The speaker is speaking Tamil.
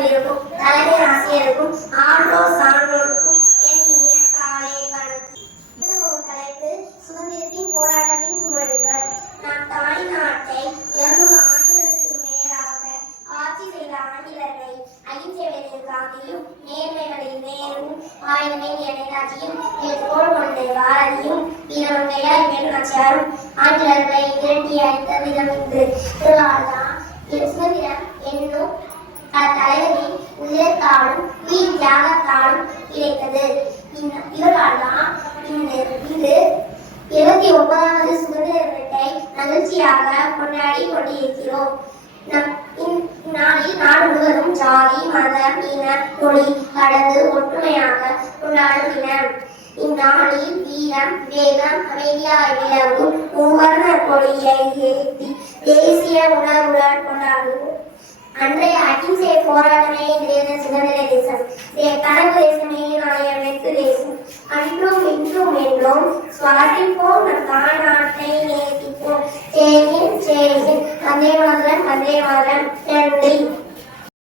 கல்வியிருக்கும் தலைமை ஆசிரியருக்கும் ஆன்றோர் சான்றோருக்கும் என் இனிய காலை வணக்கம். தலைப்பு சுதந்திரத்தின் போராட்டத்தின் சுவடுகள். நம் தாய்நாட்டை 200 ஆண்டுகளுக்கு மேலாக ஆட்சி செய்த ஆங்கிலரை அகிம்சை வேலையில் காந்தியும் நேர்மைகளில் நேரும் ஆயுதமே நேதாஜியும் மேற்கோள் கொண்ட பாரதியும் வீரமங்கையார் வேலுநாச்சியாரும் ஆங்கிலர்களை விரட்டி அடித்த விதம் இன்று திருவாழ்தான் சுதந்திரம் என்னும் தலைவரின் உயர்த்தாலும் உயிர் தியாகத்தாலும் கிடைத்தது. இவர்களால் தான் இன்று 79வது சுதந்திர தினத்தை மகிழ்ச்சியாக கொண்டாடி கொண்டிருக்கிறோம். இந்நாளில் நாடு முழுவதும் ஜாதி மதம் இன மொழி கடந்து ஒற்றுமையாக கொண்டாடும் தினம். இந்நாளில் வீரம் வேகம் அமைதியாய் விளங்கும் மூவர்ண கொடியை ஏற்றி தேசிய உணர்வுடன் கொண்டாடுவோம். அன்றைய அகிம்சை போராட்டமே இன்றைய சுதந்திர தேசம். கனவு தேசமே நாளைய வெற்றி தேசம். அன்றும் இன்றும் என்றும் சுவாசிப்போம் நம் தாய்நாட்டை நேசிப்போம். வந்தே மாதரம் வந்தே மாதரம். நன்றி.